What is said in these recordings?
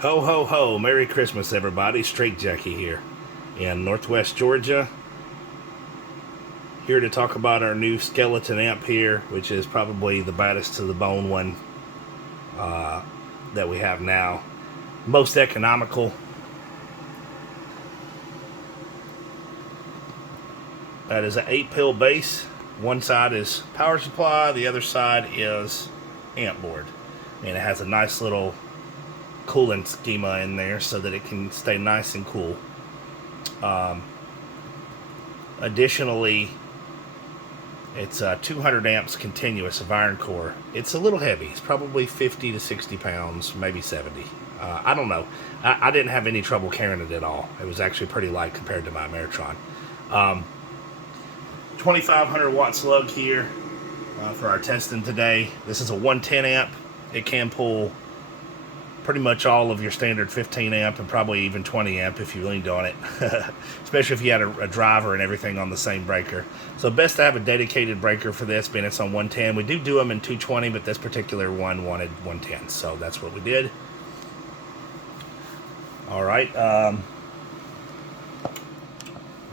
Ho, ho, ho. Merry Christmas, everybody. Straight Jackie here in Northwest Georgia. Here to talk about our new skeleton amp here, which is probably the baddest to the bone one that we have now. Most economical. That is an 8-pill base. One side is power supply, the other side is amp board. And it has a nice little cooling schema in there so that it can stay nice and cool. Additionally, it's 200 amps continuous of iron core. It's a little heavy. It's probably 50 to 60 pounds, maybe 70. I don't know. I didn't have any trouble carrying it at all. It was actually pretty light compared to my Ameritron. 2500 watt slug here for our testing today. This is a 110 amp. It can pull pretty much all of your standard 15 amp and probably even 20 amp if you leaned on it, especially if you had a driver and everything on the same breaker. So best to have a dedicated breaker for this, being it's on 110. We do them in 220, but this particular one wanted 110, so that's what we did. All right,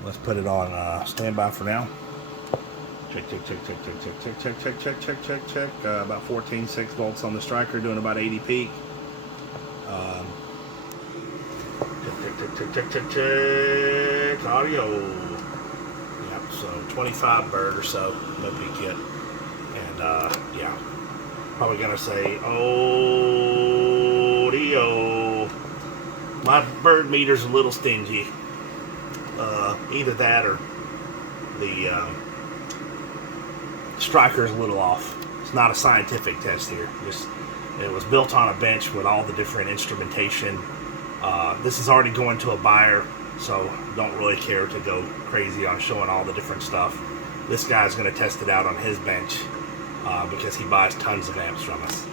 let's put it on standby for now. Check. About 14.6 volts on the striker, doing about 80 peak. Check. Audio. Yep, so 25 bird or so, no peak yet. And yeah, probably gonna say audio. My bird meter's a little stingy. Either that or the striker's a little off. It's not a scientific test here. It was built on a bench with all the different instrumentation. This is already going to a buyer, so don't really care to go crazy on showing all the different stuff. This guy's going to test it out on his bench because he buys tons of amps from us.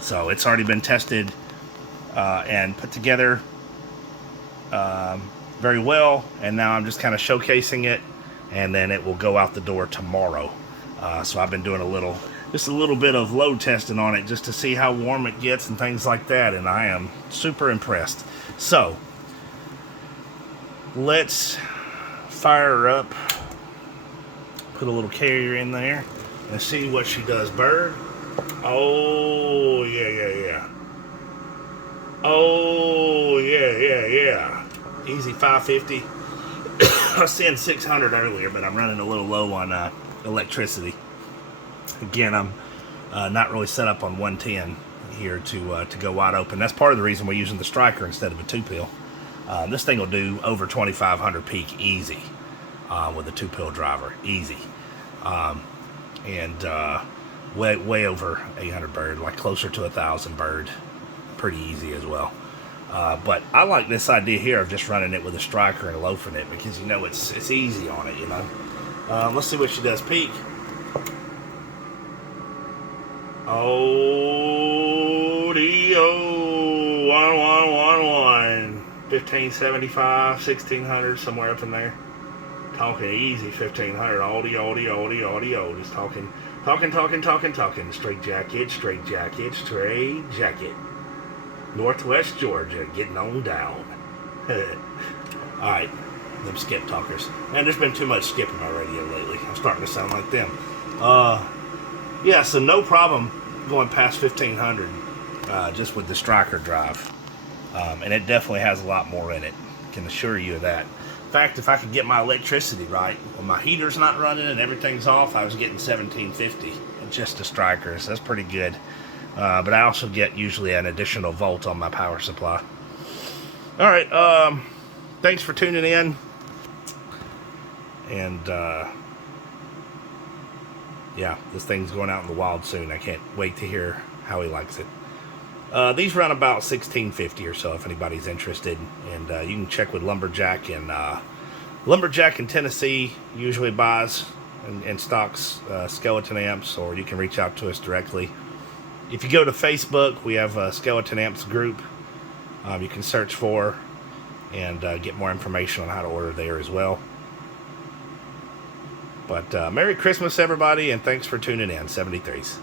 So it's already been tested and put together very well, and now I'm just kind of showcasing it, and then it will go out the door tomorrow. So I've been doing just a little bit of load testing on it just to see how warm it gets and things like that, and I am super impressed. So let's fire her up, put a little carrier in there and see what she does. Bird, oh yeah, oh yeah, easy 550. I was saying 600 earlier, but I'm running a little low on electricity. Again, I'm not really set up on 110 here to go wide open. That's part of the reason we're using the striker instead of a 2-pill. This thing will do over 2500 peak easy with a 2-pill driver, easy, and way over 800 bird, like closer to 1000 bird, pretty easy as well. But I like this idea here of just running it with a striker and loafing it because you know it's easy on it, you know. Let's see what she does peak. Audio 1111 1575 1600 somewhere up in there. Talking easy 1500 audio. Just talking. Straight jacket. Northwest Georgia, getting on down. All right, them skip talkers. Man, there's been too much skip in my radio lately. I'm starting to sound like them. Yeah, so no problem going past 1500 just with the striker drive. And it definitely has a lot more in it. Can assure you of that. In fact, if I could get my electricity right, when my heater's not running and everything's off, I was getting 1750 and just the strikers. That's pretty good. But I also get usually an additional volt on my power supply. All right, thanks for tuning in. And yeah, this thing's going out in the wild soon. I can't wait to hear how he likes it. These run about $16.50 or so if anybody's interested. And you can check with Lumberjack. And Lumberjack in Tennessee usually buys and stocks skeleton amps, or you can reach out to us directly. If you go to Facebook, we have a Skeleton Amps group you can search for and get more information on how to order there as well. But Merry Christmas, everybody, and thanks for tuning in. 73s.